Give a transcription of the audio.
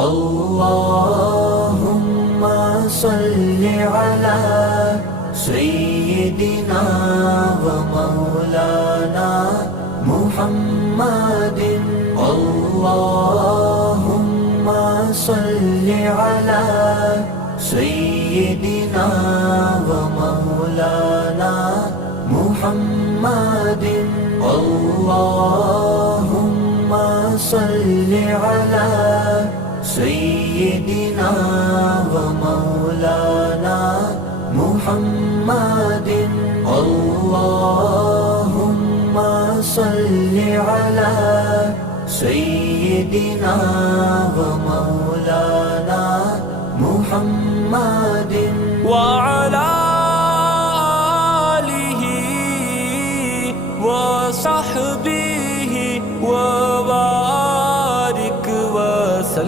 अल्लाहुम्मा सल्लि अला सय्यिदिना व मौलाना मुहम्मदिन। अल्लाहुम्मा सल्लि अला सय्यिदिना व मौलाना मुहम्मदिन। अल्लाहुम्मा सल्लि अला सय्यिदिना व मौलाना मुहम्मदिन। अल्लाहुम्मा सल्लि अला सय्यिदिना व